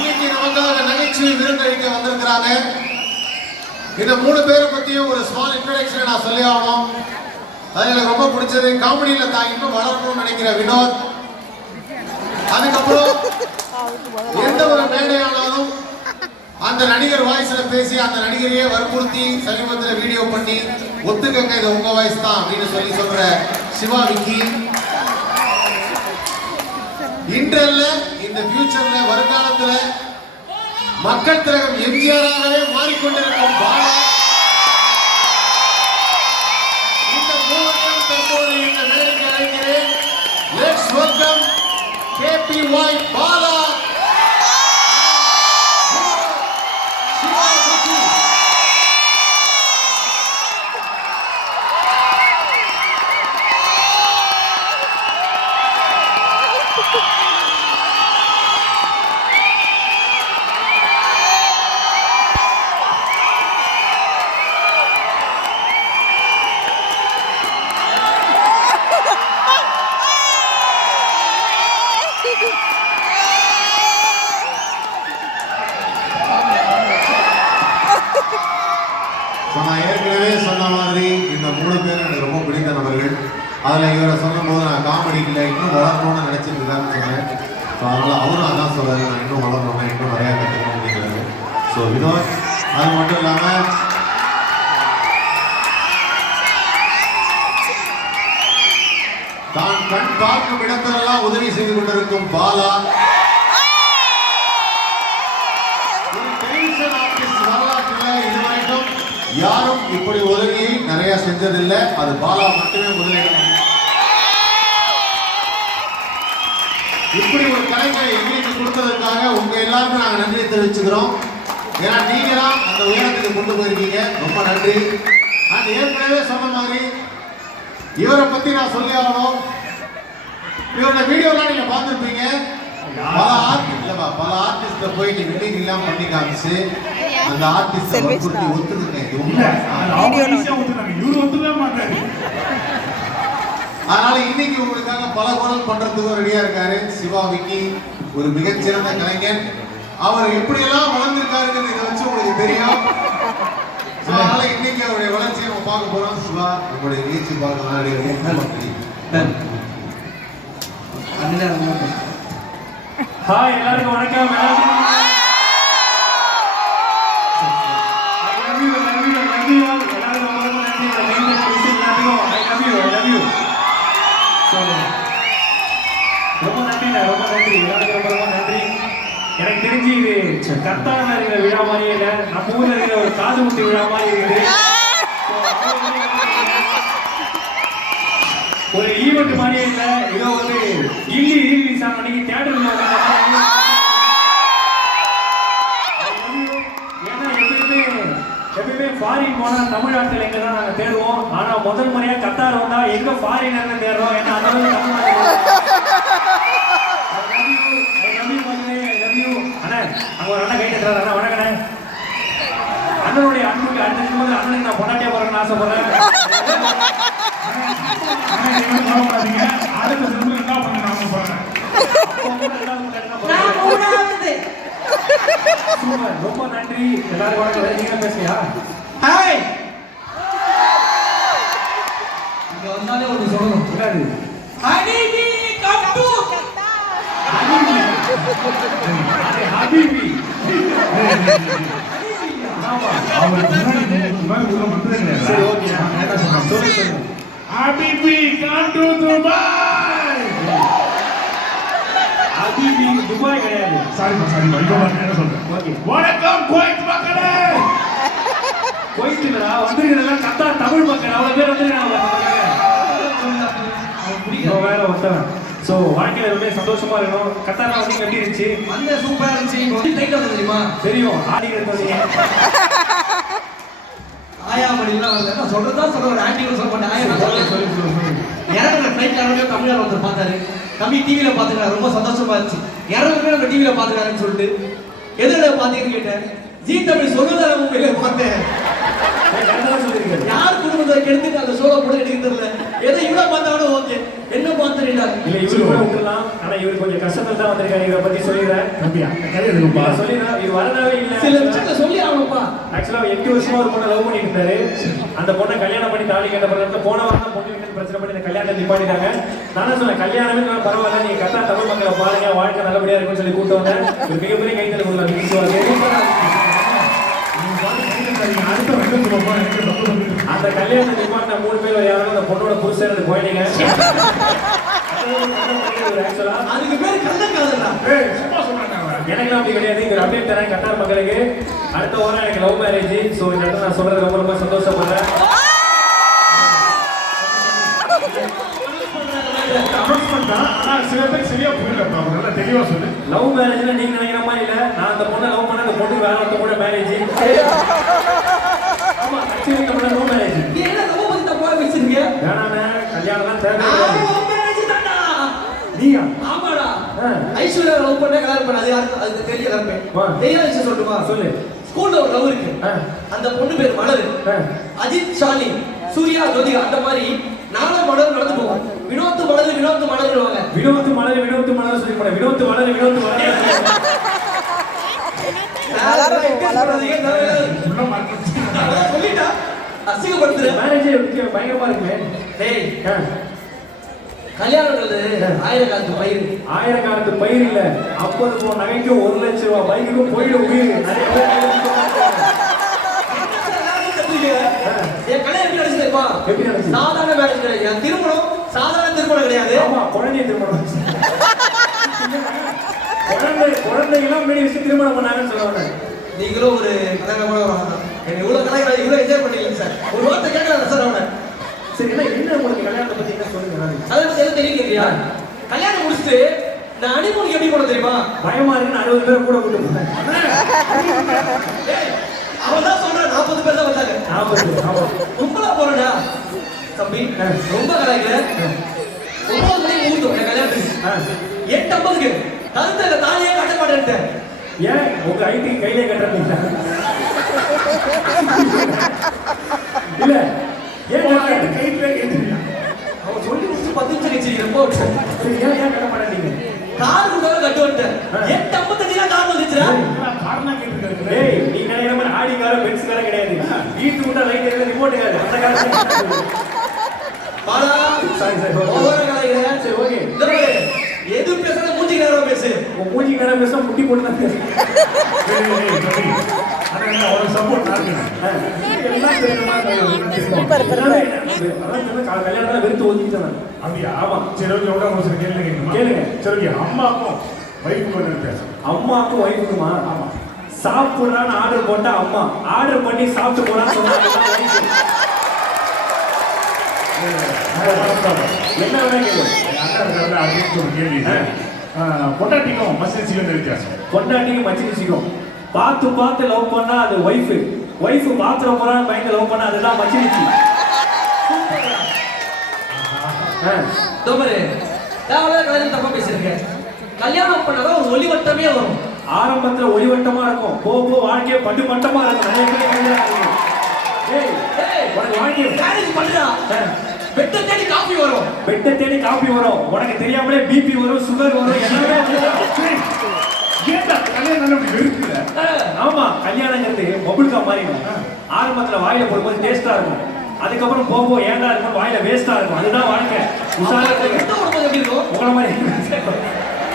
இன்னைக்கு நமக்காக நகைச்சுவை விருந்தளிக்க வந்திருக்கிறாங்க. இந்த 3 பேரை பத்தியும் ஒரு ஸ்மால் இன்ட்ரோடக்ஷன் நான் சொல்லி ஆகணும். அது எனக்கு ரொம்ப பிடிச்சது. காமெடியில தான் இன்னும் வளரணும்னு நினைக்கிற வினோத். அதுக்கப்புறம் எந்த ஒரு மேடையானாலும் அந்த நடிகர் வாய்ஸ்ல பேசி அந்த நடிகரையே வற்புறுத்தி சமீபத்தில் வீடியோ பண்ணி ஒத்துக்கங்க இது உங்க வாய்ஸ் தான் அப்படின்னு சொல்லி சொல்ற சிவா விக்கி. இன்றல்ல இந்த ஃபியூச்சர்ல வருங்காலத்துல மக்கள் திலகம் எம்ஜிஆராகவே மாறிக்கொண்டிருக்கும் பாலா. இந்த மூவரையும் தற்போது இந்த மேடைக்கு அழைக்கிறேன். Let's welcome KPY Bala. நான் ஏற்கனவே சொன்ன மாதிரி இந்த 3 பேரும் எனக்கு ரொம்ப பிடித்த நபர்கள். அதில் இவரை சொல்லும் போது நான் காமெடியில் இன்னும் வளரணும்னு நினைச்சிட்டு இருக்கான்னு சொன்னேன். ஸோ அதனால் அவரும் அதான் சொல்றாரு, நான் இன்னும் வளரணும், இன்னும் நிறையா கற்றுக்கணும் அப்படிங்கிறாரு. ஸோ வினோத் அது மட்டும் இல்லாமல் தான் கண் பார்க்கும் இடத்திலெல்லாம் உதவி செய்து கொண்டிருக்கும் பாலா. வரலாற்றில் இதுவரைக்கும் யாரும் இப்படி உதவியை நிறைய செஞ்சதில்லை. அது பாலா மட்டுமே முதலிடம். இப்படி ஒரு கலைஞரை எங்களுக்கு கொடுத்ததற்காக உங்க எல்லாருக்கும் நாங்கள் நன்றி தெரிவிச்சுக்கிறோம். ஏன்னா நீங்க தான் அந்த உயரத்துக்கு கொண்டு போயிருக்கீங்க. ரொம்ப நன்றி. அது ஏற்கனவே சொன்ன மாதிரி இவரை பத்தி நான் சொல்லி ஆகணும். இவரோட வீடியோலாம் நீங்க பார்த்துருப்பீங்க. பல ஆர்டிஸ்ட போய் நீ மீட்டிங் எல்லாம் பண்ணி காமிச்சு அந்த ஆர்டிஸ்ட் அதனால இன்னைக்கு உங்களுக்காக பல குரல் பண்றதுக்கும் ரெடியா இருக்காரு சிவா விக்கி. ஒரு மிகச்சிறந்த கலைஞர். அவர் எப்படியெல்லாம் வளர்ந்துருக்காருன்னு இதை வச்சு உங்களுக்கு தெரியும். அதனால இன்னைக்கு அவருடைய வளர்ச்சியை நம்ம பார்க்க போறோம். சிவா உங்களுடைய நிகழ்ச்சி பார்க்கலாம். ஹாய் எல்லாருக்கும் வணக்கம். ரொம்ப நன்றி எல்லாருக்கும் ரொம்ப நன்றி. எனக்கு தெரிஞ்சு இது கத்தான இருக்கிற விழா மாதிரியே இல்லை, நம்ம ஊர்ல இருக்கிற ஒரு காது குட்டி விழா மாதிரி இருக்குது. ஒரு ஈவெண்ட் மாதிரியே இல்லை, ஏதோ வந்து கில்லி ரீலீஸ் ஆன அன்னைக்கு தியேட்டர்ல ஏன்னா எப்பயுமே ஃபாரின் போனா தமிழ்நாட்டில் எங்க தான் நாங்கள் தேடுவோம். ஆனா முதல் முறையா கத்தார் வந்தா எங்க ஃபாரினர்னு தேடுறோம். ஏன்னா அந்த அங்க ஒரு அண்ணன் கைட்டு அண்ணா வணக்கண்ணே. அண்ணனுடைய அன்புக்கு அடுத்த போது அண்ணனுக்கு நான் பொண்டாட்டியா போறேன்னு ஆசைப்படுறேன். ரொம்ப நன்றி எல்லாரும் வணக்கம். நீங்க பேசுறியா? ஹாய் இங்க வந்தாலே ஒன்று சொல்லணும். கூடாது ஹபிபி கம் டு ஹபிபி சரி okay habibi come to Dubai. Habibi Dubai கிடையாது. சாரி என்ன சொல்றேன். ஓகே வணக்கம் குவைத் மக்களே. குவைத்ல வந்திருக்கிறதெல்லாம் கத்தார் தமிழ் மக்கள் அவ்வளவு பேர் வந்திருக்காங்க. வேற ஒருத்தவன். ஸோ வாழ்க்கையில் ரொம்ப சந்தோஷமா இருக்கணும். கத்தாரா வந்து எப்படி இருந்துச்சு? அந்த சூப்பராக இருந்துச்சு. டைட் வந்து தெரியுமா? தெரியும். ஆடிக்கிறதோடைய ஆயா மணிலாம் வந்து நான் சொல்றதான் சொல்ல ஒரு ஆக்டிவ் சொல்ல மாட்டேன். ஆயா சொல்லி இறங்குற ஃப்ளைட்ல இறங்க தமிழர் ஒருத்தர் பார்த்தாரு. தம்பி டிவியில் பார்த்துருக்காரு, ரொம்ப சந்தோஷமா இருந்துச்சு. இறங்குமே நம்ம டிவியில் பார்த்துருக்காருன்னு சொல்லிட்டு எதிரில் பார்த்தீங்கன்னு கேட்டேன். ஜி தமிழ் சொல்லுதார மூவில பார்த்தேன். யார் குடும்பத்தை கெடுத்துட்டு அந்த சோளம் போட்டு எடுக்க தெரியல. ஏதோ இவ்வளவு பார்த்தாலும் ஓகே. என்ன பார்த்துறீங்களா? இல்ல இவரு கூட விட்டுலாம். ஆனா இவரு கொஞ்சம் கஷ்டத்துல தான் வந்திருக்காரு. இவரை பத்தி சொல்லிடுறேன். சொல்லிடுறேன். இது வரதாவே இல்ல. சில விஷயங்களை சொல்லி ஆகணும்ப்பா. ஆக்சுவலா 8 வருஷமா ஒரு பொண்ணை லவ் பண்ணிட்டு இருந்தாரு. அந்த பொண்ணை கல்யாணம் பண்ணி தாலி கட்ட பிறகு போன வாரம் தான் பொண்ணு வீட்டுக்கு பிரச்சனை பண்ணி இந்த கல்யாணத்தை நிப்பாட்டிட்டாங்க. நானும் சொன்னேன் கல்யாணமே பரவாயில்ல, நீங்க கரெக்டா தமிழ் மக்களை பாருங்க, வாழ்க்கை நல்லபடியா இருக்கும்னு சொல்லி கூட்டு வந்தேன். ஒரு மிகப்பெரிய கைத்தல் கொடுக்கலாம். அந்த கல்யாணத்தை நிப்பாட்டின 3 பேர் யாரும் அந்த பொண்ணோட புருஷன் அந்த குழந்தைங்க. அதுக்கு பேர் கள்ளக்காதலா? எனக்கு அப்படி கிடையாது. இங்க அப்டேட் தரேன் கட்டார் மக்களுக்கு. அடுத்த வாரம் எனக்கு லவ் மேரேஜ். சோ இந்த இடத்துல நான் சொல்றது ரொம்ப ரொம்ப சந்தோஷப்படுறேன். லவ் மேரேஜ்ல நீங்க நினைக்கிற மாதிரி இல்ல. நான் அந்த பொண்ணை லவ் பண்ண அந்த பொண்ணு வேற ஒருத்த கூட மேரேஜ். ஆமா ஆக்சுவலி நம்ம லவ் மேரேஜ். நீ என்ன லவ் பண்ணி தப்பா பேசுறீங்க? வேணானே கல்யாணம் தான் தேவை. லவ் மேரேஜ் தான்டா. நீயா? ஆமாடா. ஐஸ்வர்யா லவ் பண்ண கல்யாணம் பண்ண அது யாருக்கு அது தெரியல தம்பி. தெரியல விஷயம் சொல்லட்டுமா? சொல்லு. ஸ்கூல்ல ஒரு லவ் இருக்கு. அந்த பொண்ணு பேர் மலர். அஜித் ஷாலி சூர்யா ஜோதிகா அந்த மாதிரி 4 மலர் நடந்து போவோம். வினோத் மலர் மலர்வாங்க. வினோத் மலர் சொல்லி போறேன். வினோத் மலர் சொல்லிட்டா அசிங்கப்படுத்துற மேரேஜ் பயங்கரமா இருக்குமே. டேய் கல்யாணம்ன்றது ஆயிரக்காலத்து பயிர். ஆயிரக்காலத்து பயிர் இல்ல. 50 பவுன் நகைக்கும் 1 லட்சம் ரூபாய் பைக்குக்கும் போயிடும் உயிர். நிறைய பேர் என் கல்யாணம் எப்படி நடந்துச்சு தெரியுமா? எப்படி நடந்துச்சு? சாதாரண மேரேஜ் கிடையாது. என் திருமணம் சாதாரண திருமணம் கிடையாது. ஆமா குழந்தை திருமணம். குழந்தைகளாம் மீறி வச்சு திருமணம் பண்ணாங்கன்னு சொல்லுவாங்க. நீங்களும் ஒரு கலங்க கூட வராங்க. என்ன இவ்வளவு கலங்க இவ்வளவு என்ஜாய் பண்ணீங்க சார். ஒரு வார்த்தை கேட்கலாம் சார் அவனை. சரி என்ன உங்களுக்கு கல்யாணத்தை பத்தி என்ன சொல்லுங்க. அதை பத்தி எல்லாம் தெரியுங்க. கல்யாணம் முடிச்சுட்டு நான் அனிமூனுக்கு எப்படி போன தெரியுமா? பயமா இருக்குன்னு 60 பேரை கூட கூட்டு போனேன். அவன் தான் சொல்றான் 40 பேர் தான் வந்தாங்க. 40 கும்பலா போறடா தம்பி. ரொம்ப கலாய்க்கிற. 9 மணிக்கு ஊர்த்தோம் என் கல்யாணத்துக்கு. 8:50க்கு கழுத்துல தாலியே கட்ட மாட்டேன்ட்டேன். ஏன் உங்க ஐடி கையிலே கட்டுறீங்களா? இல்ல ஏன் கையில கேட்டுறீங்க? அவன் சொல்லி முடிச்சு 10 நிமிஷம் கழிச்சு ரொம்ப சரி ஏன் கட்ட மாட்டேங்க? கார் கூட கட்டு வந்துட்டேன். 8:55 கார் வந்துச்சுடா. காரணம் கேட்டுருக்காரு. டேய் நீ நினைக்கிற மாதிரி ஆடி கார பென்ஸ் கார கிடையாது. வீட்டு விட்டா லைட் எரியுது ரிமோட் கார். அந்த கார் பாடா சரி ஓவரா கலாய்க்கிற. சரி ஓகே. எது பேசுறத மூஞ்சி நேரா பேசு. உன் மூஞ்சி நேரா பேச முட்டி போட்டு தான் பேசு. அண்ணா ஒரு சப்போர்ட் நாக்கு. எல்லாம் தெரியுமா? சூப்பர் அதான் கல்யாணத்துல வெறுத்து ஒதுக்கிட்டேன். அப்படியே ஆமா. சரி ஓகே ஓட ஒரு கேளுங்க. சரி அம்மாக்கும் வைஃப்க்கும் என்ன வித்தியாசம்? அம்மாக்கும் வைஃப்க்குமா? ஆமா. சாப்பிடுறான்னு ஆர்டர் போட்டா அம்மா, ஆர்டர் பண்ணி சாப்பிட்டு போறான்னு சொன்னாங்க. என்ன வேணா கேள்வி. பொண்டாட்டிக்கும் மச்சினிச்சிக்கும் வித்தியாசம். பொண்டாட்டிக்கும் மச்சினிச்சிக்கும் பார்த்து லவ் பண்ணா அது ஒய்ஃப் பாத்திரம் போறான்னு பயந்து லவ் பண்ணா அதுதான் மச்சினிச்சி. கல்யாணம் தப்பா பேசுறீங்க. கல்யாணம் பண்ணதான் ஒரு ஒளிவட்டமே வரும். ஆரம்பத்துல ஒளிவட்டமா இருக்கும், போக வாழ்க்கைய பட்டு மட்டமா இருக்கும். நிறைய பேர் வாழ்க்கை மேரேஜ் பண்ணுடா. பெட்ட தேடி காபி வரும். பெட்ட தேடி காபி வரும். உனக்கு தெரியாமலே பிபி வரும், சுகர் வரும், எல்லாமே. ஆமா கல்யாணங்கிறது மொபைல்கா மாதிரி. ஆரம்பத்துல வாயில போடும்போது டேஸ்டா இருக்கும், அதுக்கப்புறம் போக ஏண்டா இருக்கும் வாயில வேஸ்டா இருக்கும். அதுதான் வாழ்க்கை. உங்களை மாதிரி